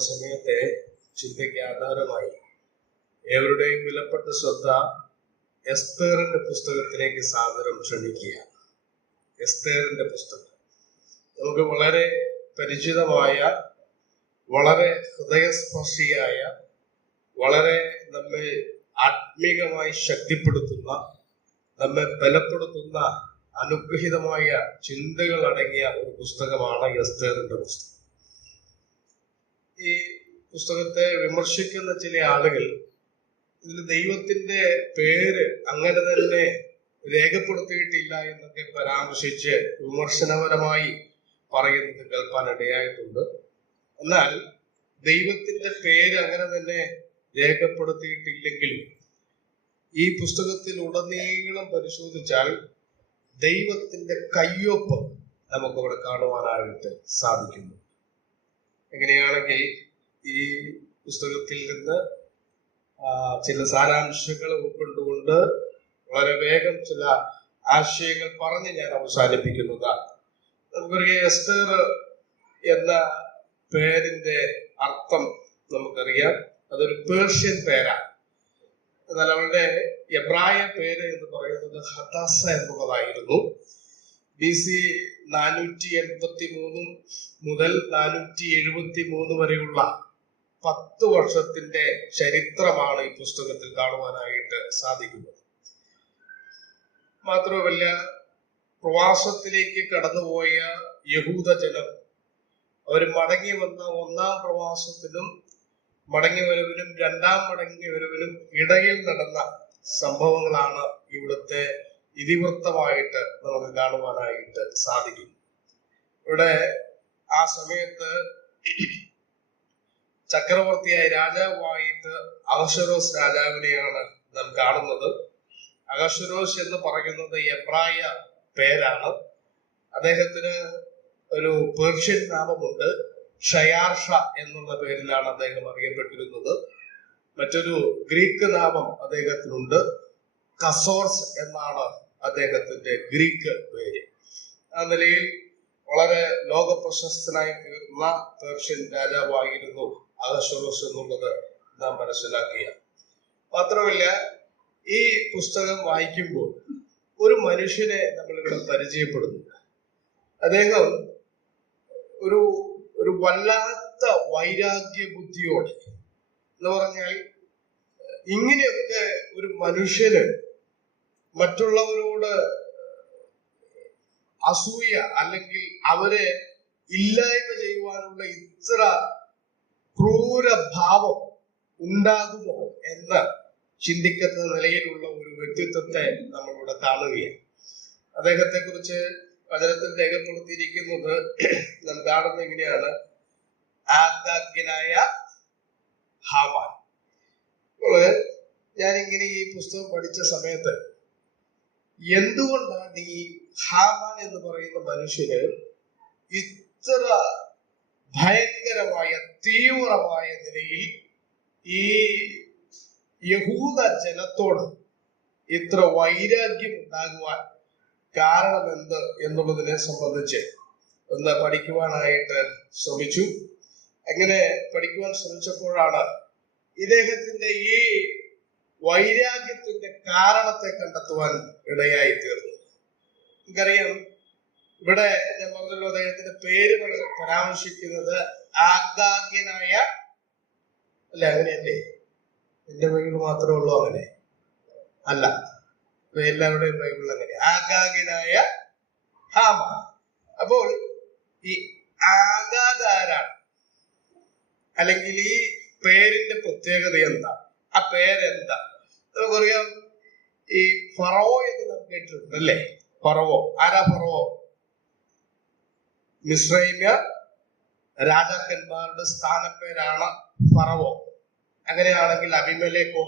സമയത്തെ ചിന്തയ്ക്ക് ആധാരമായി ഏവരുടെയും വിലപ്പെട്ട ശ്രദ്ധ എസ്തേറിന്റെ പുസ്തകത്തിലേക്ക് സാദരം ക്ഷണിക്കുക. എസ്തേറിന്റെ പുസ്തകം നമുക്ക് വളരെ പരിചിതമായ, വളരെ ഹൃദയസ്പർശിയായ, വളരെ നമ്മെ ആത്മീകമായി ശക്തിപ്പെടുത്തുന്ന, നമ്മെ ബലപ്പെടുത്തുന്ന അനുഗ്രഹീതമായ ചിന്തകൾ അടങ്ങിയ ഒരു പുസ്തകമാണ് എസ്തേറിന്റെ പുസ്തകം. ഈ പുസ്തകത്തെ വിമർശിക്കുന്ന ചില ആളുകൾ ഇതിൽ ദൈവത്തിന്റെ പേര് അങ്ങനെ തന്നെ രേഖപ്പെടുത്തിയിട്ടില്ല എന്നൊക്കെ പരാമർശിച്ച് വിമർശനപരമായി പറയുന്നത് കേൾക്കാൻ ഇടയായിട്ടുണ്ട്. എന്നാൽ ദൈവത്തിന്റെ പേര് അങ്ങനെ തന്നെ രേഖപ്പെടുത്തിയിട്ടില്ലെങ്കിലും ഈ പുസ്തകത്തിൽ ഉടനീളം പരിശോധിച്ചാൽ ദൈവത്തിന്റെ കയ്യൊപ്പ് നമുക്കവിടെ കാണുവാനായിട്ട് സാധിക്കുന്നു. എങ്ങനെയാണെങ്കിൽ ഈ പുസ്തകത്തിൽ നിന്ന് ചില സാരാംശങ്ങൾ ഉൾക്കൊണ്ടുകൊണ്ട് വളരെ വേഗം ചില ആശയങ്ങൾ പറഞ്ഞ് ഞാൻ അവസാനിപ്പിക്കുന്നതാണ്. നമുക്കറിയാം, എസ്തേർ എന്ന പേരിന്റെ അർത്ഥം നമുക്കറിയാം, അതൊരു പേർഷ്യൻ പേരാണ്. എന്നാൽ അവളുടെ എബ്രായ പേര് എന്ന് പറയുന്നത് ഹദാസ എന്നുള്ളതായിരുന്നു. BC 483 മുതൽ 473 വരെയുള്ള 10 വർഷത്തിന്റെ ചരിത്രമാണ് ഈ പുസ്തകത്തിൽ കാണുവാനായിട്ട് സാധിക്കുന്നത്. മാത്രമല്ല, പ്രവാസത്തിലേക്ക് കടന്നുപോയ യഹൂദജനം അവർ മടങ്ങി വന്ന ഒന്നാം പ്രവാസത്തിനും മടങ്ങിവരവിനും രണ്ടാം മടങ്ങിവരവിനും ഇടയിൽ നടന്ന സംഭവങ്ങളാണ് ഇവിടുത്തെ ഇതിവൃത്തമായിട്ട് നമുക്ക് കാണുവാനായിട്ട് സാധിക്കും. ഇവിടെ ആ സമയത്ത് ചക്രവർത്തിയായ രാജാവായിട്ട് അഹശ്വേരോസ് രാജാവിനെയാണ് നാം കാണുന്നത്. അഹശ്വേരോസ് എന്ന് പറയുന്നത് എബ്രായ പേരാണ്. അദ്ദേഹത്തിന് ഒരു പേർഷ്യൻ നാമമുണ്ട്. ഷയാർഷ എന്നുള്ള പേരിലാണ് അദ്ദേഹം അറിയപ്പെട്ടിരുന്നത്. മറ്റൊരു ഗ്രീക്ക് നാമം അദ്ദേഹത്തിനുണ്ട്. കസോർസ് എന്നാണ് അദ്ദേഹത്തിന്റെ ഗ്രീക്ക് പേര്. ആ നിലയിൽ വളരെ ലോക പ്രശസ്തനായി തീർന്ന പേർഷ്യൻ രാജാവായിരുന്നു അഹശ്വേരോസ് എന്നുള്ളത് നാം മനസ്സിലാക്കുക. മാത്രമല്ല, ഈ പുസ്തകം വായിക്കുമ്പോൾ ഒരു മനുഷ്യനെ നമ്മളിവിടെ പരിചയപ്പെടുന്നു. അദ്ദേഹം ഒരു വല്ലാത്ത വൈരാഗ്യ ബുദ്ധിയോടെ, എന്ന് പറഞ്ഞാൽ ഇങ്ങനെയൊക്കെ ഒരു മനുഷ്യന് മറ്റുള്ളവരോട് അസൂയ അല്ലെങ്കിൽ അവരെ ഇല്ലായ്മ ചെയ്യുവാനുള്ള ഇത്ര ക്രൂരഭാവം ഉണ്ടാകുമോ എന്ന് ചിന്തിക്കുന്ന നിലയിലുള്ള ഒരു വ്യക്തിത്വത്തെ നമ്മളിവിടെ കാണുകയാണ്. അദ്ദേഹത്തെ കുറിച്ച് വചനത്തിൽ രേഖപ്പെടുത്തിയിരിക്കുന്നത് നാം കാണുന്നത് എങ്ങനെയാണ്? ആഗാഗ്യനായ ഹാമാൻ. അപ്പോൾ ഞാനിങ്ങനെ ഈ പുസ്തകം പഠിച്ച സമയത്ത് എന്തുകൊണ്ടാണ് ഈ ഹാമാൻ എന്ന് പറയുന്ന മനുഷ്യന് ഇത്ര ഭയങ്കരമായ തീവ്രമായ നിലയിൽ ഈ യഹൂദ ജനത്തോട് ഇത്ര വൈരാഗ്യം ഉണ്ടാകുവാൻ കാരണം എന്ത് എന്നുള്ളതിനെ സംബന്ധിച്ച് ഒന്ന് പഠിക്കുവാനായിട്ട് ശ്രമിച്ചു. അങ്ങനെ പഠിക്കുവാൻ ശ്രമിച്ചപ്പോഴാണ് ഇദ്ദേഹത്തിന്റെ ഈ വൈരാഗ്യത്തിന്റെ കാരണത്തെ കണ്ടെത്തുവാൻ ഇടയായി തീർന്നു. നമുക്കറിയാം, ഇവിടെ ഞാൻ പറഞ്ഞല്ലോ, അദ്ദേഹത്തിന്റെ പേര് പരാമർശിക്കുന്നത് ആഗാഗ്യനായ, അല്ലെ? അങ്ങനെയല്ലേ? എന്റെ ബൈബിൾ മാത്രമേ ഉള്ളൂ അങ്ങനെ? അല്ല, എല്ലാവരുടെയും ബൈബിൾ അങ്ങനെ. ആഗാഗ്യനായ ഹാമാൻ. അപ്പോൾ ഈ ആഗാഗ് ആരാണ്? അല്ലെങ്കിൽ ഈ പേരിന്റെ പ്രത്യേകത എന്താ? ആ പേരെന്താ? നമുക്കറിയാം, ഈ ഫറവോ എന്ന് നാം കേട്ടിട്ടുണ്ട്, അല്ലേ? ഫറവോ ആരാ? ഫറവോ മിസ്രൈമ്യ രാജാക്കന്മാരുടെ സ്ഥാനപ്പേരാണ് ഫറവോ. അങ്ങനെയാണെങ്കിൽ അബിമേലെക്കോ?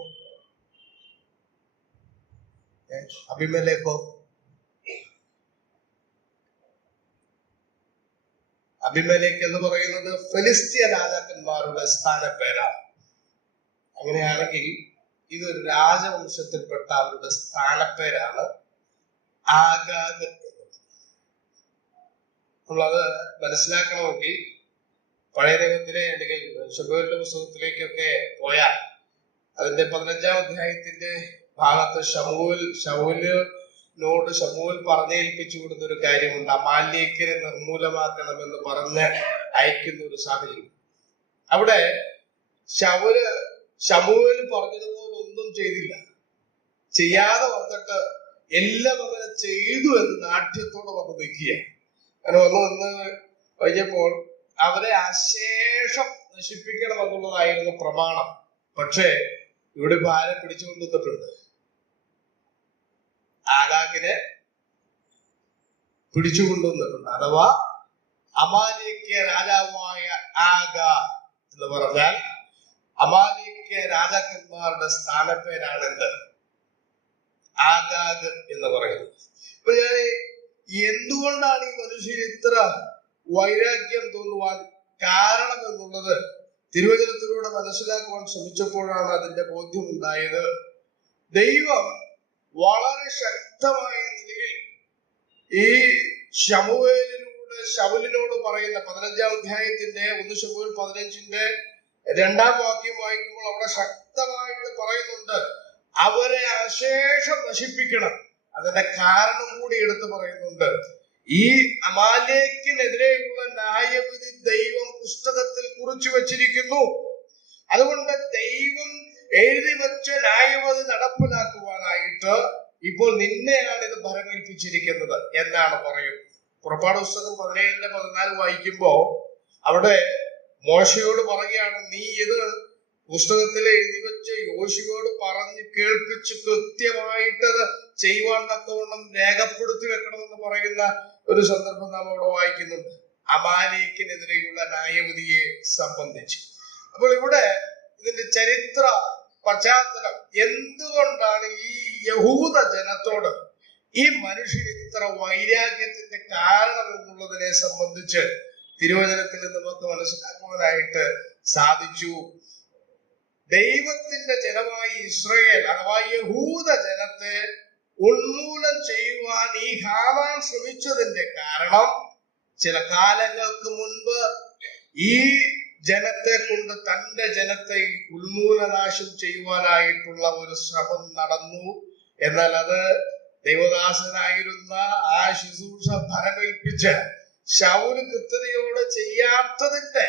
അബിമേലെക്ക് എന്ന് പറയുന്നത് ഫെലിസ്തീയ രാജാക്കന്മാരുടെ സ്ഥാനപ്പേരാണ്. അങ്ങനെയാണെങ്കിൽ ഇതൊരു രാജവംശത്തിൽപ്പെട്ട അവരുടെ സ്ഥാനപ്പേരാണ് ആഗാഗ്. നമ്മളത് മനസ്സിലാക്കണമെങ്കിൽ പഴയ നിയമത്തിലെ അല്ലെങ്കിൽ ശമൂവേലിന്റെ പുസ്തകത്തിലേക്കൊക്കെ പോയാൽ അതിന്റെ 15-ാം അധ്യായത്തിന്റെ ഭാഗത്ത് ശമൂവേൽ പറഞ്ഞേൽപ്പിച്ചു കൊടുത്തൊരു കാര്യമുണ്ട്. അമാലേക്യരെ നിർമൂലമാക്കണമെന്ന് പറഞ്ഞ് അയക്കുന്ന ഒരു സാഹചര്യം. അവിടെ ശമൂവേൽ പറഞ്ഞതുപോലെ ഒന്നും ചെയ്തില്ല. ചെയ്യാതെ വന്നിട്ട് എല്ലാം അങ്ങനെ ചെയ്തു എന്ന് നാട്യത്തോടെ വന്ന് നിൽക്കുക. അങ്ങനെ വന്ന് കഴിഞ്ഞപ്പോൾ അവരെ അശേഷം നശിപ്പിക്കണമെന്നുള്ളതായിരുന്നു പ്രമാണം. പക്ഷേ ഇവിടെ ഇപ്പൊ ആരെ പിടിച്ചുകൊണ്ടുവന്നിട്ടുണ്ട്? ആഗാഗിനെ പിടിച്ചുകൊണ്ടുവന്നിട്ടുണ്ട്. അഥവാ അമാലേക്യ രാജാവായ ആഗാ എന്ന് പറഞ്ഞാൽ അമാലേക്യ രാജാക്കന്മാരുടെ സ്ഥാനപ്പേരാണെന്ത്? ആഗാഗ് എന്ന് പറയുന്നത്. ഇപ്പൊ ഞാൻ എന്തുകൊണ്ടാണ് ഈ മനുഷ്യന് ഇത്ര വൈരാഗ്യം തോന്നുവാൻ കാരണം എന്നുള്ളത് തിരുവചനത്തിലൂടെ മനസ്സിലാക്കുവാൻ ശ്രമിച്ചപ്പോഴാണ് അതിന്റെ ബോധ്യം ഉണ്ടായത്. ദൈവം വളരെ ശക്തമായ നിലയിൽ ഈ ശമൂവേലിനോട് പറയുന്ന 15-ാം അധ്യായത്തിന്റെ 1 ശമൂവേൽ 15-ന്റെ 2-ാം വാക്യം വായിക്കുമ്പോൾ അവിടെ ശക്തമായിട്ട് പറയുന്നുണ്ട്, അവരെ അശേഷം നശിപ്പിക്കണം. അതിന്റെ കാരണം കൂടി എടുത്തു പറയുന്നുണ്ട്. ഈ അമാലേക്കിനെതിരെയുള്ള ന്യായവിധി ദൈവം പുസ്തകത്തിൽ കുറിച്ചു വച്ചിരിക്കുന്നു. അതുകൊണ്ട് ദൈവം എഴുതി വെച്ച ന്യായവിധി നടപ്പിലാക്കുവാനായിട്ട് ഇപ്പോൾ നിന്നെയാണ് ഇത് ഭരമേൽപ്പിച്ചിരിക്കുന്നത് എന്നാണ് പറയുന്നത്. പുറപ്പാട് പുസ്തകം 17-14 വായിക്കുമ്പോ അവിടെ മോശയോട് പറയുകയാണ്, നീ ഇത് പുസ്തകത്തിൽ എഴുതി വെച്ച് യോശുവയോട് പറഞ്ഞ് കേൾപ്പിച്ച് കൃത്യമായിട്ടത് ചെയ്യുവാൻ തക്കവണ്ണം രേഖപ്പെടുത്തി വെക്കണമെന്ന് പറയുന്ന ഒരു സന്ദർഭം നാം അവിടെ വായിക്കുന്നുണ്ട്, അമാലേക്കിനെതിരെയുള്ള ന്യായവിധിയെ സംബന്ധിച്ച്. അപ്പോൾ ഇവിടെ ഇതിന്റെ ചരിത്ര പശ്ചാത്തലം എന്തുകൊണ്ടാണ് ഈ യഹൂദ ജനത്തോട് ഈ മനുഷ്യൻ ഇത്ര വൈരാഗ്യത്തിന്റെ കാരണം എന്നുള്ളതിനെ സംബന്ധിച്ച് തിരുവചനത്തിൽ നമുക്ക് മനസ്സിലാക്കുവാനായിട്ട് സാധിച്ചു. ദൈവത്തിന്റെ ജനമായ ഇസ്രായേൽ അഥവാ യഹൂദ ജനത്തെ ഉന്മൂലനം ചെയ്യുവാൻ ഈ ഹാമാൻ ശ്രമിച്ചതിന്റെ കാരണം ചില കാലങ്ങൾക്ക് മുൻപ് ഈ ജനത്തെ കൊണ്ട് തന്റെ ജനത്തെ ഉന്മൂലനാശം ചെയ്യുവാനായിട്ടുള്ള ഒരു ശ്രമം നടന്നു. എന്നാൽ അത് ദൈവദാസനായിരുന്ന ആ ശുശ്രൂഷ ഫലമേൽപ്പിച്ച ശൗല് കൃത്യതയോടെ ചെയ്യാത്തതിന്റെ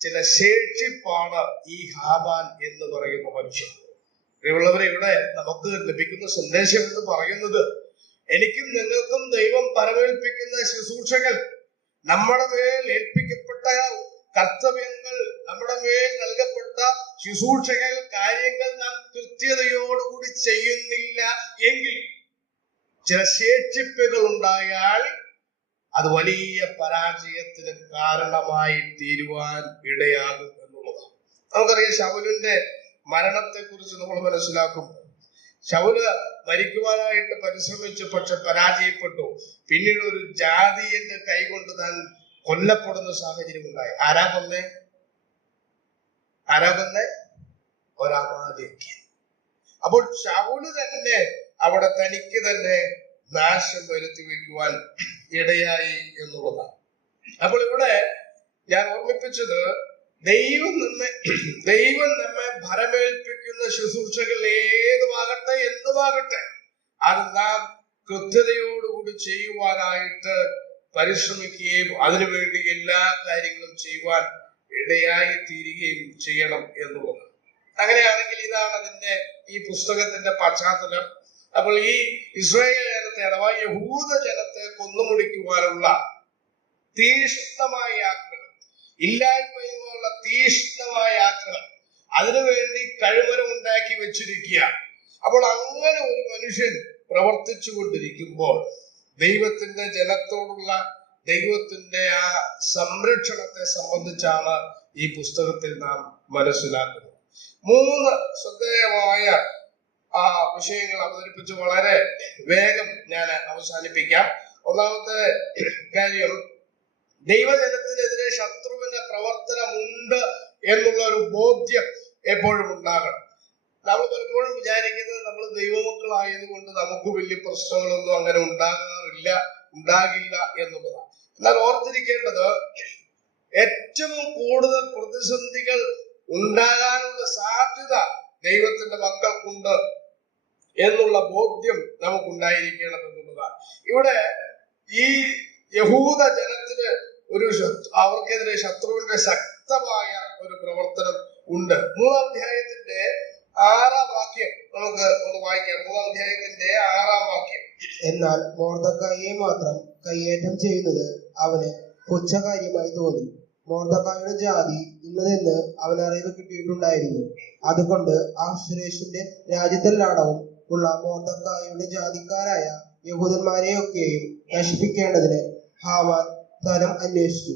ചില ശേഷിപ്പാണ് ഈ ഹാമാൻ എന്ന് പറയുന്ന മനുഷ്യൻ. പ്രിയമുള്ളവരെ, ഇവിടെ നമുക്ക് ലഭിക്കുന്ന സന്ദേശം എന്ന് പറയുന്നത്, എനിക്കും നിങ്ങൾക്കും ദൈവം ഫലമേൽപ്പിക്കുന്ന ശുശ്രൂഷകൾ, നമ്മുടെ മേൽ ഏൽപ്പിക്കപ്പെട്ട കർത്തവ്യങ്ങൾ, നമ്മുടെ മേൽ നൽകപ്പെട്ട ശുശ്രൂഷകൾ, കാര്യങ്ങൾ നാം കൃത്യതയോടുകൂടി ചെയ്യുന്നില്ല എങ്കിൽ ചില ശേഷിപ്പുകൾ ഉണ്ടായാൽ അത് വലിയ പരാജയത്തിന് കാരണമായി തീരുവാൻ ഇടയാകും എന്നുള്ളതാണ്. നമുക്കറിയാം, ശൗലിന്റെ മരണത്തെ കുറിച്ച് നമ്മൾ മനസ്സിലാക്കും. ശൗല് മരിക്കുവാനായിട്ട് പരിശ്രമിച്ചു, പക്ഷെ പരാജയപ്പെട്ടു. പിന്നീട് ഒരു ജാതിയുടെ കൈകൊണ്ട് താൻ കൊല്ലപ്പെടുന്ന സാഹചര്യം ഉണ്ടായി. ആരാ കൊന്നേ? ഒരമാലേക്യൻ. അപ്പോൾ ശൗല് തന്നെ അവിടെ തനിക്ക് തന്നെ നാശം വരുത്തി വയ്ക്കുവാൻ ഇടയായി എന്നുള്ളതാണ്. അപ്പോൾ ഇവിടെ ഞാൻ ഓർമ്മിപ്പിച്ചത്, ദൈവം നമ്മെ ഭരമേൽപ്പിക്കുന്ന ശുശ്രൂഷകൾ ഏതുമാകട്ടെ എന്തുമാകട്ടെ അത് നാം കൃത്യതയോടുകൂടി ചെയ്യുവാനായിട്ട് പരിശ്രമിക്കുകയും അതിനുവേണ്ടി എല്ലാ കാര്യങ്ങളും ചെയ്യുവാൻ ഇടയായി തീരുകയും ചെയ്യണം എന്നുള്ളത്. അങ്ങനെയാണെങ്കിൽ ഇതാണ് അതിന്റെ ഈ പുസ്തകത്തിന്റെ പശ്ചാത്തലം. അപ്പോൾ ഈ ഇസ്രായേൽ ജനത്തെ അഥവാ യഹൂദ ജനത്തെ കൊന്നുമുടിക്കുവാനുള്ള തീഷ്ണമായ ആഗ്രഹം, ഇല്ലായ്മയുള്ള തീഷ്ണമായ ആഗ്രഹം, അതിനുവേണ്ടി കഴിവരമുണ്ടാക്കി വെച്ചിരിക്കുക. അപ്പോൾ അങ്ങനെ ഒരു മനുഷ്യൻ പ്രവർത്തിച്ചു കൊണ്ടിരിക്കുമ്പോൾ ദൈവത്തിന്റെ ജനത്തോടുള്ള ദൈവത്തിന്റെ ആ സംരക്ഷണത്തെ സംബന്ധിച്ചാണ് ഈ പുസ്തകത്തിൽ നാം മനസ്സിലാക്കുന്നത്. 3 ശ്രദ്ധേയമായ വിഷയങ്ങൾ അവതരിപ്പിച്ച് വളരെ വേഗം ഞാൻ അവസാനിപ്പിക്കാം. ഒന്നാമത്തെ കാര്യം, ദൈവജനത്തിനെതിരെ ശത്രുവിന്റെ പ്രവർത്തനമുണ്ട് എന്നുള്ള ഒരു ബോധ്യം എപ്പോഴും ഉണ്ടാകണം. നമ്മൾ പലപ്പോഴും വിചാരിക്കുന്നത് നമ്മൾ ദൈവമക്കളായതുകൊണ്ട് നമുക്ക് വലിയ പ്രശ്നങ്ങളൊന്നും അങ്ങനെ ഉണ്ടാകില്ല എന്നുള്ളതാണ്. എന്നാൽ ഓർത്തിരിക്കേണ്ടത്, ഏറ്റവും കൂടുതൽ പ്രതിസന്ധികൾ ഉണ്ടാകാനുള്ള സാധ്യത ദൈവത്തിന്റെ മക്കൾക്കുണ്ട് എന്നുള്ള ബോധ്യം നമുക്കുണ്ടായിരിക്കണം എന്നുള്ളതാണ്. ഇവിടെ ഈ യഹൂദ ജനത്തിന് അവർക്കെതിരെ ശത്രുവിന്റെ ശക്തമായ ഒരു പ്രവർത്തനം ഉണ്ട്. 3-ാം അധ്യായത്തിന്റെ 6-ാം വാക്യം നമുക്ക് ഒന്ന് വായിക്കാം. 3-ാം അധ്യായത്തിന്റെ 6-ാം വാക്യം. എന്നാൽ മൊർദെഖായിയെ മാത്രം കയ്യേറ്റം ചെയ്യുന്നത് അവന് പുച്ഛകാര്യമായി തോന്നി. മൊർദെഖായിയുടെ ജാതി ഇന്നതെന്ന് അവന് അറിവ് കിട്ടിയിട്ടുണ്ടായിരുന്നു. അതുകൊണ്ട് അഹശ്വേരോശിന്റെ രാജ്യത്തെല്ലായിടവും ഉള്ള മൊർദെഖായിയുടെ ജാതിക്കാരായ യഹൂദന്മാരെയൊക്കെയും നശിപ്പിക്കേണ്ടതിന് ഹാമാൻ സ്ഥലം അന്വേഷിച്ചു.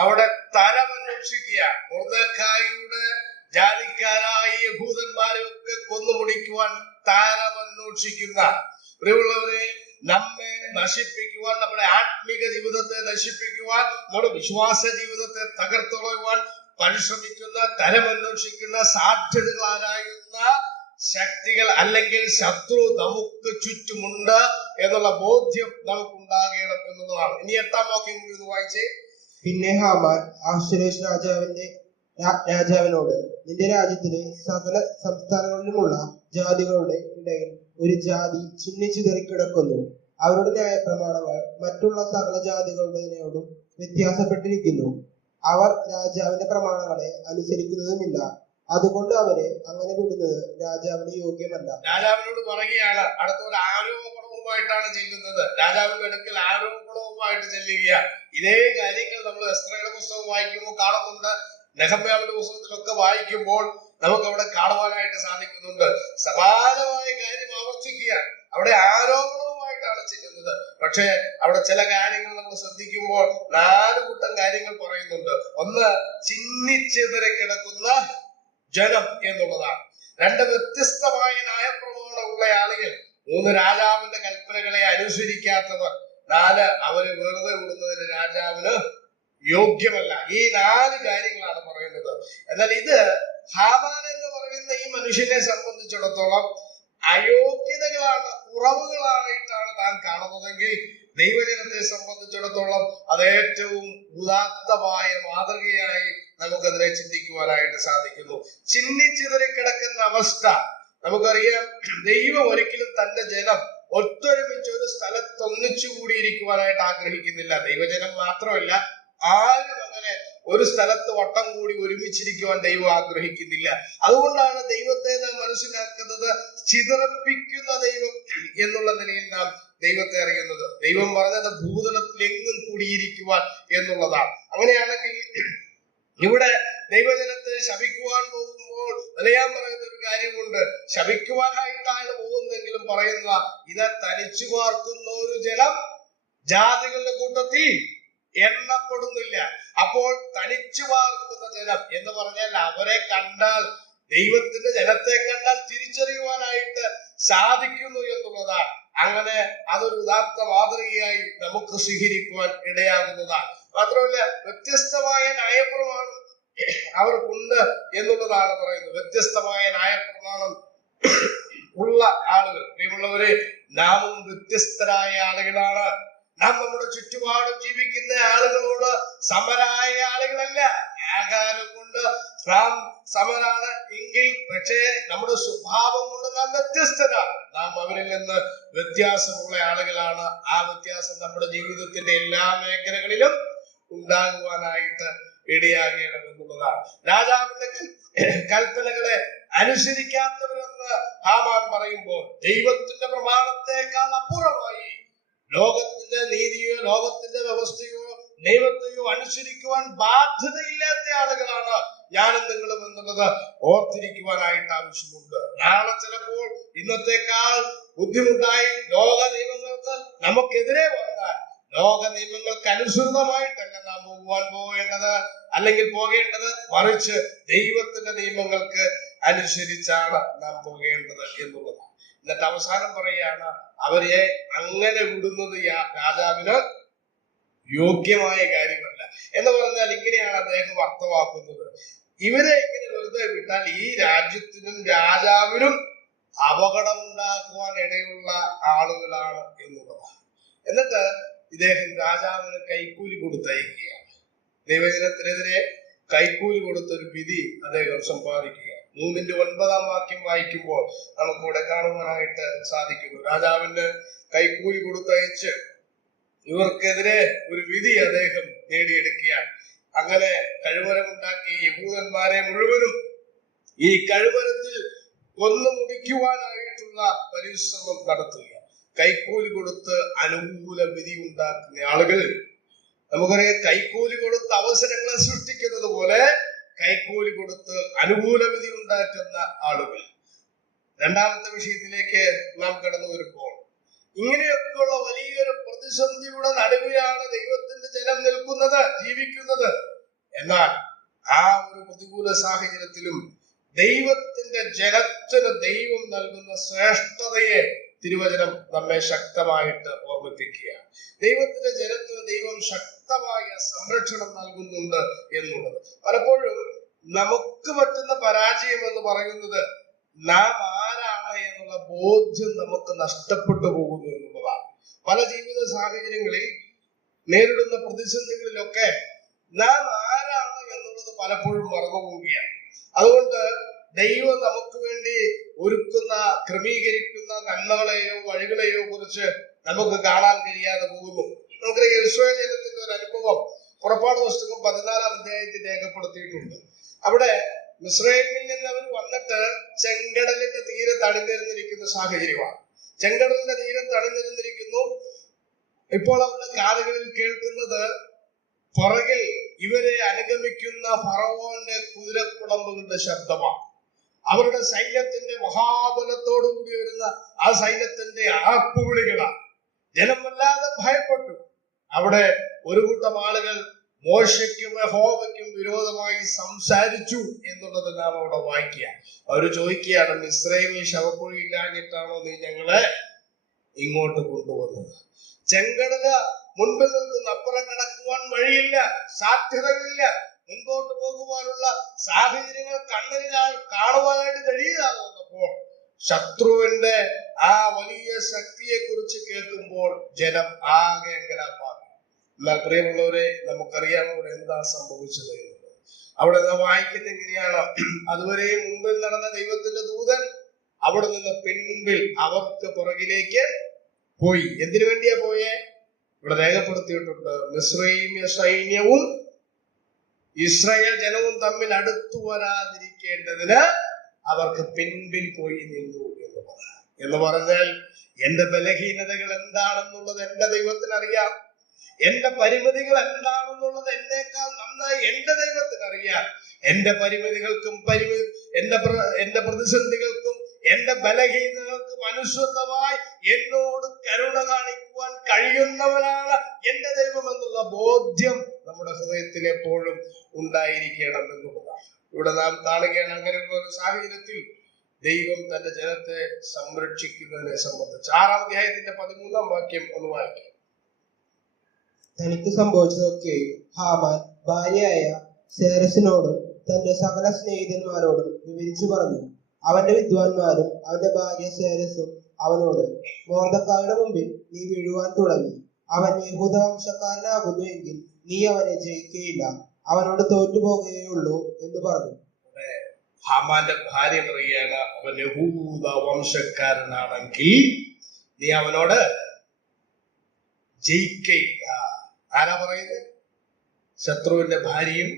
അവിടെ സ്ഥലം അന്വേഷിക്കുക. മൊർദെഖായിയുടെ ജാതിക്കാരായ യഹൂദന്മാരെയൊക്കെ കൊന്നുമുടിക്കുവാൻ സ്ഥലം അന്വേഷിക്കുന്ന പ്രിയമുള്ളവരെ, നമ്മെ നശിപ്പിക്കുവാൻ, നമ്മുടെ ആത്മീക ജീവിതത്തെ നശിപ്പിക്കുവാൻ, നമ്മുടെ വിശ്വാസ ജീവിതത്തെ തകർത്തുകളയുവാൻ പരിശ്രമിക്കുന്ന, തരമന്വേഷിക്കുന്ന, സാധ്യതകളാരായുന്ന ശക്തികൾ അല്ലെങ്കിൽ ശത്രു നമുക്ക് ചുറ്റുമുണ്ട് എന്നുള്ള ബോധ്യം നമുക്കുണ്ടാകണം എന്നുള്ളതാണ്. ഇനി 8-ാം വാക്യം കൂടി ഒന്ന് വായിച്ചേ. പിന്നെ ഹാമാൻ അഹശ്വേരോശ് രാജാവിനോട്, നിന്റെ രാജ്യത്തിലെ സകല സംസ്ഥാനങ്ങളിലുമുള്ള ജാതികളുടെ ഇടയിൽ ഒരു ജാതി ചിന്നിച്ചിതറിക്കിടക്കുന്നു. അവരുടെ ന്യായപ്രമാണങ്ങൾ മറ്റുള്ള സകല ജാതികളുടേതിനോടും വ്യത്യാസപ്പെട്ടിരിക്കുന്നു. അവർ രാജാവിന്റെ പ്രമാണങ്ങളെ അനുസരിക്കുന്നതുമില്ല. അതുകൊണ്ട് അവരെ അങ്ങനെ വിടുന്നത് രാജാവിന് യോഗ്യമല്ല. രാജാവിനോട് പറയുകയാണ്, അടുത്തൊരു ആരോപണവുമായിട്ടാണ് ചെല്ലുന്നത്. രാജാവിന്റെ അടുക്കൽ ആരോപണവുമായിട്ട് ചെല്ലുക. ഇതേ കാര്യങ്ങൾ നമ്മൾ എസ്തേറിന്റെ പുസ്തകം വായിക്കുമ്പോൾ കാണുന്നുണ്ട്. നെഹമ്യാവിന്റെ പുസ്തകത്തിലൊക്കെ വായിക്കുമ്പോൾ നമുക്ക് അവിടെ കാണുവാനായിട്ട് സാധിക്കുന്നുണ്ട്. സമാനമായ കാര്യം ആവർത്തിക്കുകയാണ്. അവിടെ ആരോപണവുമായിട്ടാണ് ചെല്ലുന്നത്. പക്ഷേ അവിടെ ചില കാര്യങ്ങൾ നമ്മൾ ശ്രദ്ധിക്കുമ്പോൾ 4 കൂട്ടം കാര്യങ്ങൾ പറയുന്നുണ്ട്. ഒന്ന്, ചിന്നിച്ചെതിരെ കിടക്കുന്ന ജനം എന്നുള്ളതാണ്. 2, വ്യത്യസ്തമായ ന്യായപ്രമാണമുള്ള ആളുകൾ. 3, രാജാവിന്റെ കൽപ്പനകളെ അനുസരിക്കാത്തവർ. 4, അവര് വെറുതെ വിടുന്നതിന് രാജാവിന് യോഗ്യമല്ല. ഈ 4 കാര്യങ്ങളാണ് പറയുന്നത്. എന്നാൽ ഇത് ഹാമാൻ എന്ന് പറയുന്ന ഈ മനുഷ്യനെ സംബന്ധിച്ചിടത്തോളം അയോഗ്യതകളാണ്, കുറവുകളായിട്ടാണ് താൻ കാണുന്നതെങ്കിൽ ദൈവജനത്തെ സംബന്ധിച്ചിടത്തോളം അത് ഏറ്റവും ഉദാത്തമായ മാതൃകയായി നമുക്കതിനെ ചിന്തിക്കുവാനായിട്ട് സാധിക്കുന്നു. ചിന്നിച്ചിതറി കിടക്കുന്ന അവസ്ഥ നമുക്കറിയാം. ദൈവം ഒരിക്കലും തന്റെ ജനം ഒത്തൊരുമിച്ച് ഒരു സ്ഥലത്ത് ഒന്നിച്ചു കൂടിയിരിക്കുവാനായിട്ട് ആഗ്രഹിക്കുന്നില്ല. ദൈവജനം മാത്രമല്ല, ആരും അങ്ങനെ ഒരു സ്ഥലത്ത് വട്ടം കൂടി ഒരുമിച്ചിരിക്കുവാൻ ദൈവം ആഗ്രഹിക്കുന്നില്ല. അതുകൊണ്ടാണ് ദൈവത്തെ നാം മനസ്സിലാക്കുന്നത് ചിതറിപ്പിക്കുന്ന ദൈവം എന്നുള്ള നിലയിൽ നാം ദൈവത്തെ അറിയുന്നത്. ദൈവം പറഞ്ഞത് ഭൂതലത്തിലെങ്ങും കൂടിയിരിക്കുവാൻ എന്നുള്ളതാണ്. അങ്ങനെയാണെങ്കിൽ ഇവിടെ ദൈവജനത്തെ ശപിക്കുവാൻ പോകുമ്പോൾ ഞാൻ പറയുന്ന ഒരു കാര്യമുണ്ട്. ശപിക്കുവാനായിട്ടാണ് പോകുന്നെങ്കിലും പറയുന്ന, ഇത് തനിച്ചു പാർക്കുന്ന ഒരു ജനം ജാതികളുടെ കൂട്ടത്തിൽ എണ്ണപ്പെടുന്നില്ല. അപ്പോൾ തനിച്ചു പാർക്കുന്ന ജനം എന്ന് പറഞ്ഞാൽ അവരെ കണ്ടാൽ, ദൈവത്തിന്റെ ജനത്തെ കണ്ടാൽ തിരിച്ചറിയുവാനായിട്ട് സാധിക്കുന്നു എന്നുള്ളതാണ്. അങ്ങനെ അതൊരു ഉദാത്ത മാതൃകയായി നമുക്ക് സ്വീകരിക്കുവാൻ ഇടയാകുന്നതാണ്. മാത്രമല്ല, വ്യത്യസ്തമായ ന്യായപ്രമാണം അവർക്കുണ്ട് എന്നുള്ളതാണ് പറയുന്നത്. വ്യത്യസ്തമായ ന്യായപ്രമാണം ഉള്ള ആളുകൾ. പ്രിയമുള്ളവരെ, നാമും വ്യത്യസ്തരായ ആളുകളാണ്. നാം നമ്മുടെ ചുറ്റുപാടും ജീവിക്കുന്ന ആളുകളോട് സമരായ ആളുകളല്ല. ആകാരം കൊണ്ട് നാം സമരാണ് എങ്കിൽ, പക്ഷേ നമ്മുടെ സ്വഭാവം കൊണ്ട് നാം വ്യത്യസ്തരാണ്. നാം അവരിൽ നിന്ന് വ്യത്യാസമുള്ള ആളുകളാണ്. ആ വ്യത്യാസം നമ്മുടെ ജീവിതത്തിന്റെ എല്ലാ മേഖലകളിലും ഉണ്ടാകുവാനായിട്ട് ഇടയാകണം എന്നുള്ളതാണ്. രാജാവിന്റെ കൽപ്പനകളെ അനുസരിക്കാത്തവരെന്ന് ഹാമാൻ പറയുമ്പോൾ, ദൈവത്തിന്റെ പ്രമാണത്തെക്കാൾ അപ്പുറമായി ലോകത്തിന്റെ നീതിയോ ലോകത്തിന്റെ വ്യവസ്ഥയോ ദൈവത്തെയോ അനുസരിക്കുവാൻ ബാധ്യതയില്ലാത്ത ആളുകളാണ് ഞാനും നിങ്ങളും എന്നുള്ളത് ഓർത്തിരിക്കുവാനായിട്ട് ആവശ്യമുണ്ട്. നാളെ ചിലപ്പോൾ ഇന്നത്തെക്കാൾ ബുദ്ധിമുട്ടായി ലോക നിയമങ്ങൾക്ക് നമുക്കെതിരെ വന്നാൽ, ലോക നിയമങ്ങൾക്ക് അനുസൃതമായിട്ടല്ല നാം പോകേണ്ടത്, അല്ലെങ്കിൽ പോകേണ്ടത്, മറിച്ച് ദൈവത്തിന്റെ നിയമങ്ങൾക്ക് അനുസരിച്ചാണ് നാം പോകേണ്ടത് എന്നുള്ളതാണ്. എന്നിട്ട് അവസാനം പറയുകയാണ്, അവരെ അങ്ങനെ വിടുന്നത് രാജാവിന് യോഗ്യമായ കാര്യമല്ല എന്ന് പറഞ്ഞാൽ ഇങ്ങനെയാണ് അദ്ദേഹം അർത്ഥമാക്കുന്നത്. ഇവരെ ഇങ്ങനെ വെറുതെ വിട്ടാൽ ഈ രാജ്യത്തിനും രാജാവിനും അപകടം ഉണ്ടാക്കുവാൻ ഇടയുള്ള ആളുകളാണ് എന്നുള്ളതാണ്. എന്നിട്ട് ഇദ്ദേഹം രാജാവിന് കൈക്കൂലി കൊടുത്തയക്കുകയാണ്. ദൈവജനത്തിനെതിരെ കൈക്കൂലി കൊടുത്തൊരു വിധി അദ്ദേഹം സമ്പാദിക്കുക. 3:9 വായിക്കുമ്പോൾ നമുക്കിവിടെ കാണുവാനായിട്ട് സാധിക്കുന്നു. രാജാവിന് കൈക്കൂലി കൊടുത്തയച്ച് ഇവർക്കെതിരെ ഒരു വിധി അദ്ദേഹം നേടിയെടുക്കുകയാണ്. അങ്ങനെ കഴിവരമുണ്ടാക്കി യഹൂദന്മാരെ മുഴുവനും ഈ കഴിവരത്തിൽ കൊന്നു മുടിക്കുവാനായിട്ടുള്ള പരിശ്രമം നടത്തുക. കൈക്കൂലി കൊടുത്ത് അനുകൂല വിധി ഉണ്ടാക്കുന്ന ആളുകൾ, നമുക്കറിയാം, കൈക്കൂലി കൊടുത്ത് അവസരങ്ങളെ സൃഷ്ടിക്കുന്നത് പോലെ കൈക്കൂലി കൊടുത്ത് അനുകൂല വിധി ഉണ്ടാക്കുന്ന ആളുകൾ. രണ്ടാമത്തെ വിഷയത്തിലേക്ക് നാം കടന്നു വരുമ്പോൾ, ഇങ്ങനെയൊക്കെയുള്ള വലിയൊരു പ്രതിസന്ധിയുടെ നടുവിലാണ് ദൈവത്തിന്റെ ജനം നിൽക്കുന്നത്, ജീവിക്കുന്നത്. എന്നാൽ ആ ഒരു പ്രതികൂല സാഹചര്യത്തിലും ദൈവത്തിന്റെ ജനത്തിന് ദൈവം നൽകുന്ന ശ്രേഷ്ഠതയെ തിരുവചനം നമ്മെ ശക്തമായിട്ട് ഓർമ്മിപ്പിക്കുക. ദൈവത്തിന്റെ ജനത്തിന് ദൈവം ശക്തമായ സംരക്ഷണം നൽകുന്നുണ്ട് എന്നുള്ളത്. പലപ്പോഴും നമുക്ക് പറ്റുന്ന പരാജയം എന്ന് പറയുന്നത് നാം ആരാണ് എന്നുള്ള ബോധ്യം നമുക്ക് നഷ്ടപ്പെട്ടു പോകുന്നു എന്നുള്ളതാണ്. പല ജീവിത സാഹചര്യങ്ങളിൽ നേരിടുന്ന പ്രതിസന്ധികളിലൊക്കെ നാം ആരാണ് എന്നുള്ളത് പലപ്പോഴും മറന്നു പോവുകയാണ്. അതുകൊണ്ട് ദൈവം നമുക്ക് വേണ്ടി ഒരുക്കുന്ന, ക്രമീകരിക്കുന്ന നന്മകളെയോ വഴികളെയോ കുറിച്ച് നമുക്ക് കാണാൻ കഴിയാതെ പോകുന്നു. നമുക്കറിയാം, ഇസ്രായേൽ ജനത്തിന്റെ ഒരു അനുഭവം പുറപ്പാട് പുസ്തകം 14-ാം അധ്യായത്തിൽ രേഖപ്പെടുത്തിയിട്ടുണ്ട്. അവിടെ മിസ്രയീമിൽ നിന്ന് അവർ വന്നിട്ട് ചെങ്കടലിന്റെ തീരത്ത് അണിനിരന്നിരിക്കുന്ന സാഹചര്യമാണ്. ചെങ്കടലിന്റെ തീരത്ത് അണിനിരന്നിരിക്കുന്നു. ഇപ്പോൾ അവരുടെ കാതുകളിൽ കേൾക്കുന്നത് പുറകിൽ ഇവരെ അനുഗമിക്കുന്ന ഫറവോന്റെ കുതിരക്കുളമ്പുകളുടെ ശബ്ദമാണ്. അവരുടെ സൈന്യത്തിന്റെ മഹാബലത്തോടു കൂടി വരുന്ന ആ സൈന്യത്തിന്റെ ആർപ്പുവിളികളാണ്. ജനം വല്ലാതെ ഭയപ്പെട്ടു. അവിടെ ഒരു കൂട്ടം ആളുകൾ മോശയ്ക്കും യഹോവയ്ക്കും വിരോധമായി സംസാരിച്ചു എന്നുള്ളത് നാം അവിടെ വായിക്കുക. അവർ ചോദിക്കുകയാണ്, മിസ്രയീമിൽ ശവക്കുഴി ഇല്ലാഞ്ഞിട്ടാണോ നീ ഞങ്ങളെ ഇങ്ങോട്ട് കൊണ്ടുവന്നത്? ചെങ്കടല മുൻപിൽ നിൽക്കുന്ന, അപ്പുറം കടക്കുവാൻ വഴിയില്ല, സാധ്യതകളില്ല, മുൻപോട്ട് പോകുവാനുള്ള സാഹചര്യങ്ങൾ കണ്ണിൽ കാണുവാനായിട്ട് കഴിയാതെ വന്നപ്പോൾ ശത്രുവിന്റെ ആ വലിയ ശക്തിയെ കുറിച്ച് കേൾക്കുമ്പോൾ ജനം ആകെ എങ്കലാപ്പാണ്. എന്നാൽ പ്രിയമുള്ളവരെ, നമുക്കറിയാം അവിടെ എന്താ സംഭവിച്ചത് എന്നുള്ളത്. അവിടെ നാം വായിക്കുന്നത് എങ്ങനെയാണ്? അതുവരെയും മുമ്പിൽ നടന്ന ദൈവത്തിന്റെ ദൂതൻ അവിടെ നിന്ന് പിൻപിൽ അവർക്ക് പുറകിലേക്ക് പോയി. എന്തിനു വേണ്ടിയാ പോയേ? ഇവിടെ രേഖപ്പെടുത്തിയിട്ടുണ്ട്, മിസ്രയീമ്യ സൈന്യവും ഇസ്രായേൽ ജനവും തമ്മിൽ അടുത്തു വരാതിരിക്കേണ്ടതിന് അവർക്ക് പിൻപിൽ പോയി നിന്നു എന്ന് പറഞ്ഞാൽ എന്റെ ബലഹീനതകൾ എന്താണെന്നുള്ളത് എന്റെ ദൈവത്തിന് അറിയാം. എന്റെ പരിമിതികൾ എന്താണെന്നുള്ളത് എന്നേക്കാൾ നന്നായി എന്റെ ദൈവത്തിന് അറിയാം. എന്റെ പരിമിതികൾക്കും എന്റെ പ്രതിസന്ധികൾക്കും എന്റെ ബലഹീനതകൾക്കും അനുസൃതമായി എന്നോട് കരുണ കാണിക്കുവാൻ കഴിയുന്നവനാണ് എന്റെ ദൈവം എന്നുള്ള ബോധ്യം നമ്മുടെ ഹൃദയത്തിൽ എപ്പോഴും ഉണ്ടായിരിക്കണം എന്നുള്ളതാണ്. ഇവിടെ നാം കാണുകയാണ്, അങ്ങനെയുള്ള ഒരു സാഹചര്യത്തിൽ ദൈവം തന്റെ ജനത്തെ സംരക്ഷിക്കുന്നതിനെ സംബന്ധിച്ച് 6-ാം അധ്യായത്തിന്റെ 13-ാം വാക്യം ഒന്ന് വായിക്കാം. തനിക്ക് സംഭവിച്ചതൊക്കെയും ഹാമാൻ ഭാര്യയായ സേരസിനോടും തന്റെ സകല സ്നേഹിതന്മാരോടും വിവരിച്ചു പറഞ്ഞു. അവന്റെ വിദ്വാൻമാരും അവന്റെ ഭാര്യ സേരസും അവനോട്, മൊർദെഖായിയുടെ മുമ്പിൽ നീ വീഴുവാൻ തുടങ്ങി. അവൻ യഹൂദ വംശക്കാരനാകുന്നു എങ്കിൽ നീ അവനെ ജയിക്കുകയില്ല, അവനോട് തോറ്റുപോകുകയുള്ളൂ എന്ന് പറഞ്ഞു. ഹാമാന്റെ ഭാര്യ പറയുകയാണ്, അവൻ യഹൂദ വംശക്കാരനാണെങ്കിൽ നീ അവനോട് ജയിക്കയില്ല. ആരാ പറയുന്നത്? ശത്രുവിന്റെ ഭാര്യയും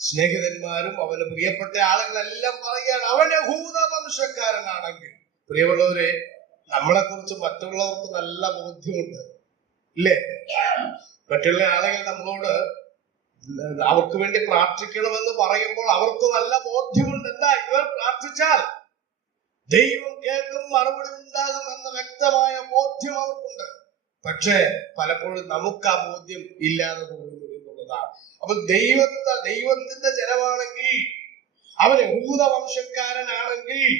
സ്നേഹിതന്മാരും അവന് പ്രിയപ്പെട്ട ആളുകളെല്ലാം പറയുകയാണ്, അവൻ യഹൂദ വംശക്കാരനാണെങ്കിൽ. പ്രിയമുള്ളവരെ, നമ്മളെ കുറിച്ച് മറ്റുള്ളവർക്ക് നല്ല ബോധ്യമുണ്ട്, ഇല്ലേ? മറ്റുള്ള ആളുകൾ നമ്മളോട് അവർക്ക് വേണ്ടി പ്രാർത്ഥിക്കണമെന്ന് പറയുമ്പോൾ അവർക്ക് നല്ല ബോധ്യമുണ്ട്. എന്താ? ഇവർ പ്രാർത്ഥിച്ചാൽ ദൈവം കേൾക്കും, മറുപടി ഉണ്ടാകും എന്ന വ്യക്തമായ ബോധ്യം അവർക്കുണ്ട്. പക്ഷേ പലപ്പോഴും നമുക്ക് ആ ബോധ്യം ഇല്ലാതെ പോകുന്നു എന്നുള്ളതാണ്. അപ്പൊ ദൈവത്തിന്റെ ജനമാണെങ്കിൽ, അവൻ യഹൂദ വംശക്കാരനാണെങ്കിൽ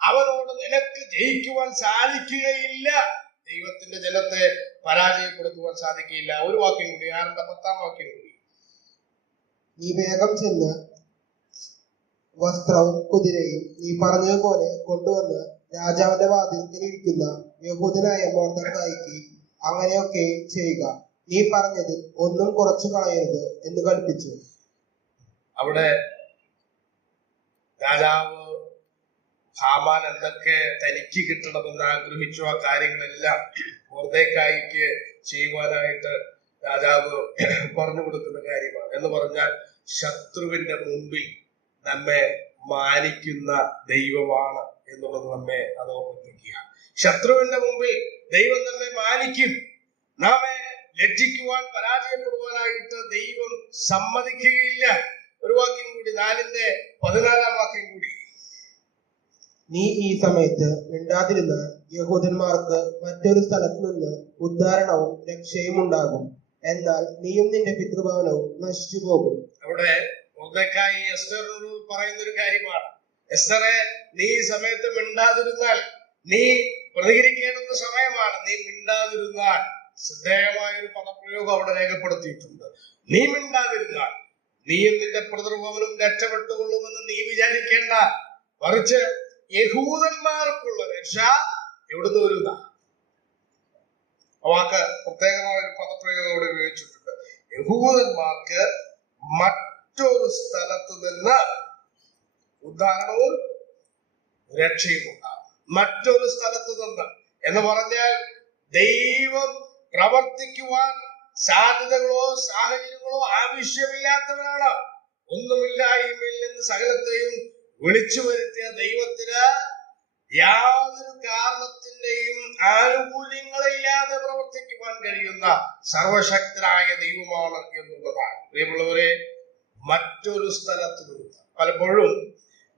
അവനോട് നിനക്ക് ജയിക്കുവാൻ സാധിക്കുകയില്ല. ദൈവത്തിന്റെ ജനത്തെ പരാജയപ്പെടുത്തുവാൻ സാധിക്കുകയില്ല. ഒരു വാക്യം കൂടി, 6-ന്റെ 10-ാം വാക്യം കൂടി. നീ വേഗം ചെന്ന് വസ്ത്രവും കുതിരയും നീ പറഞ്ഞതുപോലെ കൊണ്ടുവന്ന് രാജാവിന്റെ വാതിൽക്കൽ ഇരിക്കുന്ന യഹൂദനായ മൊർദെഖായിക്ക് അങ്ങനെയൊക്കെ ചെയ്യുക. നീ പറഞ്ഞതിൽ ഒന്നും കുറച്ചു കളയരുത് എന്ന് കൽപ്പിച്ചു. അവിടെ രാജാവ് ഹാമാൻ എന്തൊക്കെ തനിക്ക് കിട്ടണമെന്ന് ആഗ്രഹിച്ചു ആ കാര്യങ്ങളെല്ലാം മൊർദെഖായിക്ക് ചെയ്യുവാനായിട്ട് രാജാവ് പറഞ്ഞു കൊടുക്കുന്ന കാര്യമാണ്. എന്ന് പറഞ്ഞാൽ ശത്രുവിന്റെ മുമ്പിൽ നമ്മെ മാനിക്കുന്ന ദൈവമാണ് എന്നുള്ളത് നമ്മെ അത് ഓർമ്മിപ്പിക്കുക. ശത്രുവിന്റെ മുമ്പിൽ ദൈവം നമ്മെ മാനിക്കും. നാമെ ലജ്ജിക്കുവാൻ, പരാജയപ്പെടുവാനായിട്ട് ദൈവം സമ്മതിക്കുകയില്ല. ഒരു വാക്യം കൂടി, 4:14 കൂടി. നീ ഈ സമയത്ത് മിണ്ടാതിരുന്നാൽ യഹൂദന്മാർക്ക് മറ്റൊരു സ്ഥലത്ത് നിന്ന് ഉദ്ധാരണവും രക്ഷയും ഉണ്ടാകും. എന്നാൽ നീയും നിന്റെ പിതൃഭവനവും നശിച്ചു പോകും. അവിടെ മൊർദെഖായി എസ്തറിനോട് പറയുന്ന ഒരു കാര്യമാണ്. എസ്തറെ, നീ ഈ സമയത്ത് മിണ്ടാതിരുന്നാൽ, നീ പ്രതികരിക്കേണ്ടുന്ന സമയമാണ്. നീ മിണ്ടാതിരുന്നാൽ, ശ്രദ്ധേയമായ ഒരു പദപ്രയോഗം അവിടെ രേഖപ്പെടുത്തിയിട്ടുണ്ട്. നീ മിണ്ടാതിരുന്നാൽ നീയും നിന്റെ പിതൃഭവനും രക്ഷപ്പെട്ടുകൊള്ളുമെന്ന് നീ വിചാരിക്കേണ്ട. മറിച്ച് യഹൂദന്മാർക്കുള്ള രക്ഷ എവിടുന്ന് വരുന്ന വാക്ക് പ്രത്യേകമായ ഒരു പദപ്രയോഗം അവിടെ ഉപയോഗിച്ചിട്ടുണ്ട്. യഹൂദന്മാർക്ക് മറ്റൊരു സ്ഥലത്ത് നിന്ന് ഉദ്ധാരണവും രക്ഷയും ഉണ്ടാകും. മറ്റൊരു സ്ഥലത്ത് നിന്ന് എന്ന് പറഞ്ഞാൽ ദൈവം പ്രവർത്തിക്കുവാൻ സാധ്യതകളോ സാഹചര്യങ്ങളോ ആവശ്യമില്ലാത്തവരാണ്. ഒന്നുമില്ലായ്മയിൽ നിന്ന് സകലത്തെയും വിളിച്ചു വരുത്തിയ ദൈവത്തിന് യാതൊരു കാരണത്തിന്റെയും ആനുകൂല്യങ്ങളില്ലാതെ പ്രവർത്തിക്കുവാൻ കഴിയുന്ന സർവശക്തനായ ദൈവമാണ് എന്നുള്ളതാണ്. പ്രിയമുള്ളവരെ, മറ്റൊരു സ്ഥലത്ത് നിന്ന് പലപ്പോഴും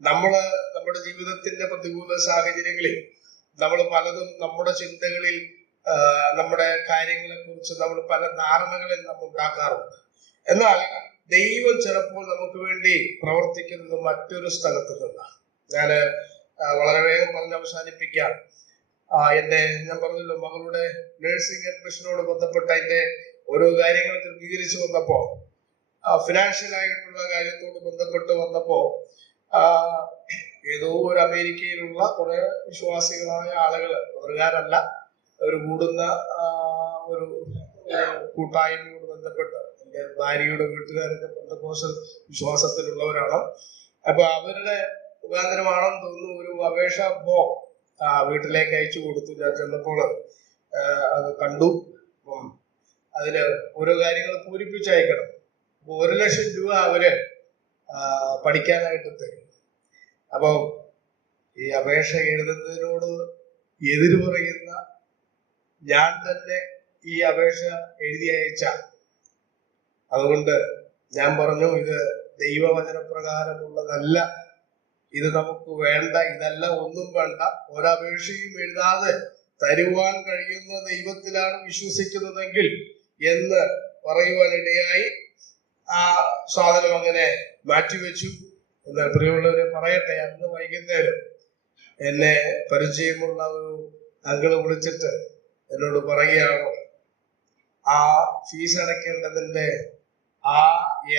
നമ്മുടെ ജീവിതത്തിന്റെ പ്രതികൂല സാഹചര്യങ്ങളിൽ നമ്മൾ പലതും നമ്മുടെ ചിന്തകളിൽ നമ്മുടെ കാര്യങ്ങളെ കുറിച്ച് നമ്മൾ പല ധാരണകളിൽ നമ്മൾ ഉണ്ടാക്കാറുണ്ട്. എന്നാൽ ദൈവം ചിലപ്പോൾ നമുക്ക് വേണ്ടി പ്രവർത്തിക്കുന്നത് മറ്റൊരു സ്ഥലത്ത് നിന്നാണ്. ഞാൻ വളരെ വേഗം പറഞ്ഞ് അവസാനിപ്പിക്കാം. ഞാൻ പറഞ്ഞല്ലോ, മകളുടെ നഴ്സിംഗ് അഡ്മിഷനോട് ബന്ധപ്പെട്ട അതിന്റെ ഓരോ കാര്യങ്ങൾ ക്രമീകരിച്ചു വന്നപ്പോ, ഫിനാൻഷ്യൽ ആയിട്ടുള്ള കാര്യത്തോട് ബന്ധപ്പെട്ട് വന്നപ്പോ, ഏതോ ഒരു അമേരിക്കയിലുള്ള കുറെ വിശ്വാസികളായ ആളുകൾ, അവരുകാരല്ല, അവർ കൂടുന്ന ഒരു കൂട്ടായ്മയോട് ബന്ധപ്പെട്ട്, എന്റെ ഭാര്യയുടെ വീട്ടുകാരൊക്കെ പെന്തക്കോസ്തൽ വിശ്വാസത്തിലുള്ളവരാണ്. അപ്പൊ അവരുടെ മുഖാന്തരമാണെന്ന് തോന്നുന്നു ഒരു അപേക്ഷ വീട്ടിലേക്ക് അയച്ചു കൊടുത്തു. ഞാൻ ചെന്നപ്പോൾ അത് കണ്ടു. അതില് ഓരോ കാര്യങ്ങൾ പൂരിപ്പിച്ചയക്കണം. 1,00,000 രൂപ അവര് പഠിക്കാനായിട്ട് തരും. അപ്പൊ ഈ അപേക്ഷ എഴുതുന്നതിനോട് എതിര് പറയുന്ന ഞാൻ തന്നെ ഈ അപേക്ഷ എഴുതി അയച്ച. അതുകൊണ്ട് ഞാൻ പറഞ്ഞു, ഇത് ദൈവവചനപ്രകാരമുള്ളതല്ല, ഇത് നമുക്ക് വേണ്ട, ഇതല്ല, ഒന്നും വേണ്ട. ഒരപേക്ഷയും എഴുതാതെ തരുവാൻ കഴിയുന്ന ദൈവത്തിലാണ് വിശ്വസിക്കുന്നതെങ്കിൽ എന്ന് പറയുവാനിടയായി ആ സാധനം അങ്ങനെ മാറ്റിവെച്ചു. എന്നാൽ പ്രിയമുള്ളവരെ പറയട്ടെ, അന്ന് വൈകുന്നേരം എന്നെ പരിചയമുള്ള ഒരു അങ്കിള് വിളിച്ചിട്ട് എന്നോട് പറയുകയാണ്, ആ ഫീസ് അടയ്ക്കേണ്ടതിന്റെ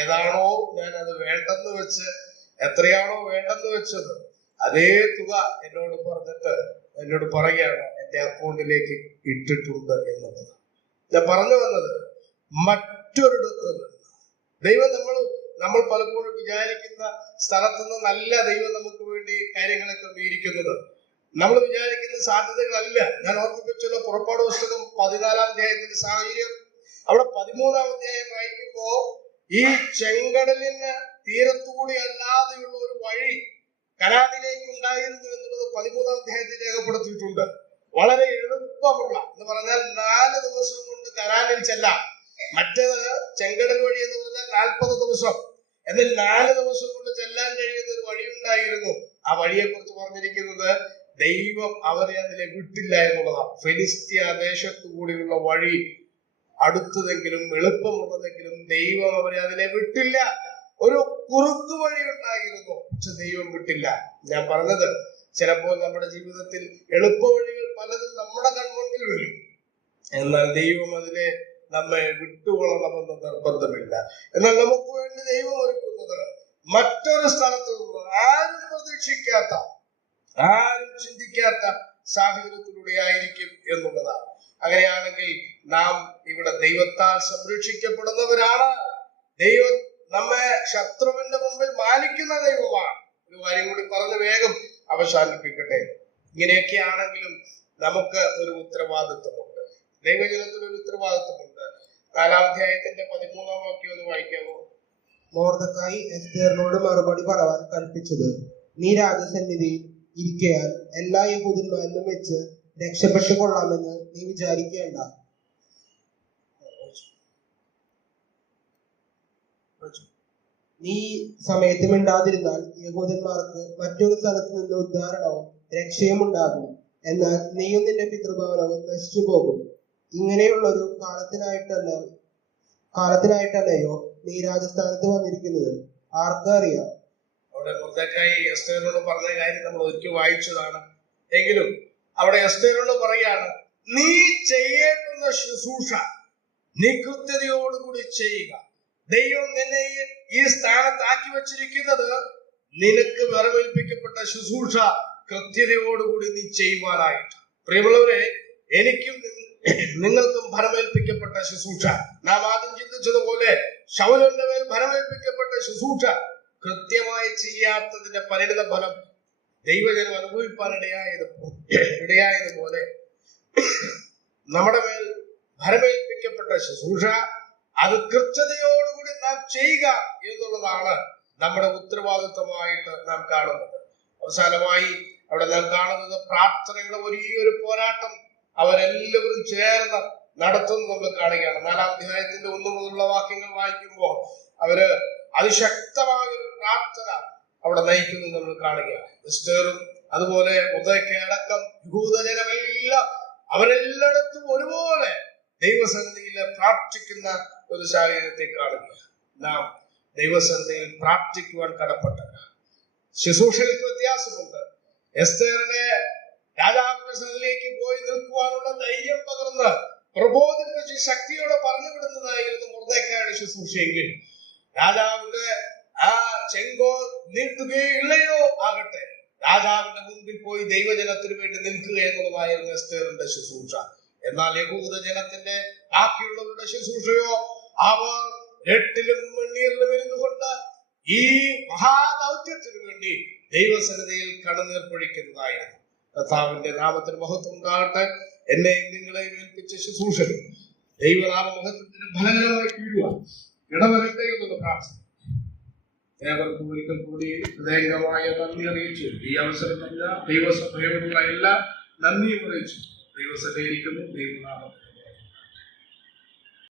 ഏതാണോ ഞാൻ അത് വേണ്ടെന്ന് വെച്ച്, എത്രയാണോ വേണ്ടെന്ന് വെച്ചത് അതേ തുക എന്നോട് പറയുകയാണ് എന്റെ അക്കൗണ്ടിലേക്ക് ഇട്ടിട്ടുണ്ട് എന്നുള്ളത്. ഞാൻ പറഞ്ഞു വന്നത്, മറ്റൊരിടത്ത് ദൈവം നമ്മൾ പലപ്പോഴും വിചാരിക്കുന്ന സ്ഥലത്തുനിന്ന് നല്ല ദൈവം നമുക്ക് വേണ്ടി കാര്യങ്ങളെ ക്രമീകരിക്കുന്നത്. നമ്മൾ വിചാരിക്കുന്ന സാധ്യതകളല്ല. ഞാൻ ഓർമ്മിപ്പിച്ചല്ലോ, പുറപ്പാട് പുസ്തകം 14-ാം അധ്യായത്തിന്റെ സാഹചര്യം. അവിടെ 13-ാം അധ്യായം വായിക്കുമ്പോ ഈ ചെങ്കടലിന് തീരത്തുകൂടി അല്ലാതെയുള്ള ഒരു വഴി കനാനിലേക്ക് ഉണ്ടായിരുന്നു എന്നുള്ളത് 13-ാം അധ്യായത്തിൽ രേഖപ്പെടുത്തിയിട്ടുണ്ട്. വളരെ എളുപ്പമുള്ള, എന്ന് പറഞ്ഞാൽ 4 ദിവസം കൊണ്ട് കനാനിൽ ചെല്ലാം. മറ്റേത് ചെങ്കടൽ വഴി എന്ന് പറഞ്ഞാൽ 40 ദിവസം. എന്നാൽ 4 ദിവസം കൊണ്ട് ചെല്ലാൻ കഴിയുന്ന ഒരു വഴി ഉണ്ടായിരുന്നു. ആ വഴിയെ കുറിച്ച് പറഞ്ഞിരിക്കുന്നത് ദൈവം അവരെ അതിലെ വിട്ടില്ല എന്നുള്ളതാണ്. ഫെലിസ്ത്യ ദേശത്തു കൂടിയുള്ള വഴി അടുത്തതെങ്കിലും എളുപ്പമുള്ളതെങ്കിലും ദൈവം അവരെ അതിലെ വിട്ടില്ല. ഒരു കുറുക്കു വഴി ഉണ്ടായിരുന്നു, പക്ഷെ ദൈവം വിട്ടില്ല. ഞാൻ പറഞ്ഞത്, ചിലപ്പോൾ നമ്മുടെ ജീവിതത്തിൽ എളുപ്പ വഴികൾ പലതും നമ്മുടെ കൺമുൻപിൽ വരും. എന്നാൽ ദൈവം അതിനെ നമ്മെ വിട്ടുകൊള്ളണമെന്ന് നിർബന്ധമില്ല. എന്നാൽ നമുക്ക് വേണ്ടി ദൈവം ഒരുക്കുന്നത് മറ്റൊരു സ്ഥലത്ത് നിന്ന് ആരും പ്രതീക്ഷിക്കാത്ത, ആരും ചിന്തിക്കാത്ത സാഹചര്യത്തിലൂടെ ആയിരിക്കും എന്നുള്ളതാണ്. അങ്ങനെയാണെങ്കിൽ നാം ഇവിടെ ദൈവത്താൽ സംരക്ഷിക്കപ്പെടുന്നവരാണ്. ദൈവം നമ്മെ ശത്രുവിന്റെ മുമ്പിൽ മാനിക്കുന്ന ദൈവമാണ്. ഒരു കാര്യം കൂടി പറഞ്ഞ് വേഗം അവസാനിപ്പിക്കട്ടെ. ഇങ്ങനെയൊക്കെ ആണെങ്കിലും നമുക്ക് ഒരു ഉത്തരവാദിത്വമുണ്ട്. ദൈവജനത്തിന് ഒരു ഉത്തരവാദിത്വമുണ്ട്. 4-ാം അധ്യായത്തിന്റെ 13-ാം വാക്യം ഒന്ന് വായിക്കാമോ? മൊർദെഖായി എസ്തേറിനോട് മറുപടി പറയാൻ കൽപ്പിച്ചത്, നീ രാജസന്നിധിയിൽ ഇരിക്കയാൽ എല്ലാ യഹൂദന്മാരിലും വെച്ച് രക്ഷപ്പെട്ടു കൊള്ളാമെന്ന് നീ വിചാരിക്കേണ്ട. നീ സമയത്ത് മിണ്ടാതിരുന്നാൽ യഹൂദന്മാർക്ക് മറ്റൊരു സ്ഥലത്ത് നിന്ന് ഉദ്ധാരണവും രക്ഷയും ഉണ്ടാകും. എന്നാൽ നീയും നിന്റെ പിതൃഭവനവും നശിച്ചു പോകും. ഇങ്ങനെയുള്ളൊരു കാലത്തിനായിട്ടല്ലയോ നീ രാജസ്ഥാനത്ത് വന്നിരിക്കുന്നത്? ആർക്കറിയാം? അവിടെ മൊർദെഖായി എസ്തേറിനോട് പറഞ്ഞ കാര്യം നമ്മൾ ഒരിക്കൽ വായിച്ചതാണ്. എങ്കിലും അവിടെ എസ്തേറിനോട് പറയാണ്, നീ ചെയ്യേണ്ടുന്ന ശുശ്രൂഷ നീ കൃത്യതയോടുകൂടി ചെയ്യുക. ദൈവം നിന്നെ ഈ സ്ഥാനത്താക്കി വച്ചിരിക്കുന്നത് നിനക്ക് വരവേൽപ്പിക്കപ്പെട്ട ശുശ്രൂഷ കൃത്യതയോടുകൂടി നീ ചെയ്യുവാനായിട്ട്. പ്രിയമുള്ളവരെ, എനിക്കും നിങ്ങൾക്കും ഭരമേൽപ്പിക്കപ്പെട്ട ശുശ്രൂഷ, നാം ആദ്യം ചിന്തിച്ചതുപോലെ ശൗലിന്റെ മേൽ ഭരമേൽപ്പിക്കപ്പെട്ട ശുശ്രൂഷ കൃത്യമായി ചെയ്യാത്തതിന്റെ പരിണിത ഫലം ദൈവജനം അനുഭവിപ്പാൻ ഇടയായതുപോലെ നമ്മുടെ മേൽ ഭരമേൽപ്പിക്കപ്പെട്ട ശുശ്രൂഷ അത് കൃത്യതയോടുകൂടി നാം ചെയ്യുക എന്നുള്ളതാണ് നമ്മുടെ ഉത്തരവാദിത്വമായിട്ട് നാം കാണുന്നത്. അവസാനമായി അവിടെ നാം കാണുന്നത് പ്രാർത്ഥനയുടെ വലിയൊരു പോരാട്ടം അവരെല്ലാവരും ചേർന്ന് നടത്തുന്നത് നമ്മൾ കാണുകയാണ്. 4-ാം അധ്യായത്തിന്റെ 1 മുതലുള്ള വാക്യങ്ങൾ വായിക്കുമ്പോൾ അവര് അതിശക്തമായ ഒരു പ്രാർത്ഥന അവിടെ നയിക്കുന്നത് നമ്മൾ കാണുകയാണ്. എസ്തേറും അതുപോലെ മൊർദെഖായി അടക്കം യഹൂദജനമെല്ലാം അവരെല്ലായിടത്തും ഒരുപോലെ ദൈവസന്നിധിയിൽ പ്രാർത്ഥിക്കുന്ന ഒരു സാഹചര്യത്തെ കാണുക. നാം ദൈവസന്നിധിയിൽ പ്രാർത്ഥിക്കുവാൻ കടപ്പെട്ടവരാണ്. ശുശ്രൂഷകൾക്ക് വ്യത്യാസമുണ്ട്. എസ്തേറിനെ രാജാവിന്റെ സന്നിധിയിലേക്ക് പോയി നിൽക്കുവാനുള്ള ധൈര്യം പകർന്ന് പ്രബോധിപ്പിച്ച് ശക്തിയോടെ പറഞ്ഞു വിടുന്നതായിരുന്നു മൊർദെഖായിയുടെ ശുശ്രൂഷയെങ്കിൽ രാജാവിന്റെ ആ ചെങ്കോൽ നീട്ടുകയില്ലയോ ആകട്ടെ, രാജാവിന്റെ മുൻപിൽ പോയി ദൈവജനത്തിന് വേണ്ടി നിൽക്കുക എന്നുള്ളതായിരുന്നു എസ്തേറിന്റെ ശുശ്രൂഷ. എന്നാൽ യഹൂദ ജനത്തിന്റെ ബാക്കിയുള്ളവരുടെ ശുശ്രൂഷയോ അവർ രട്ടിലും വെണ്ണീറിലും ഇരുന്നുകൊണ്ട് ഈ മഹാദൗത്യത്തിന് വേണ്ടി ദൈവസന്നിധിയിൽ കണ്ണുനീർ പൊഴിക്കുന്നതായിരുന്നു. കർത്താവിന്റെ നാമത്തിന് മഹത്വം ഉണ്ടാകട്ടെ. എന്നെയും നിങ്ങളെയും ഏൽപ്പിച്ച ശുശ്രൂഷകൾ ദൈവനാമ മഹത്വത്തിന് ഫലകരമായി തീരുവാൻ ഇടവരട്ടെ എന്നുള്ള പ്രാർത്ഥന ഏവർക്കും ഒരിക്കൽ കൂടി ഹൃദയംഗമായ നന്ദി അറിയിച്ചു. ഈ അവസരം ദൈവസഭയോടുള്ള എല്ലാ നന്ദിയും അറിയിച്ചു. ദൈവസഭയിരിക്കുന്നു. ദൈവനാമം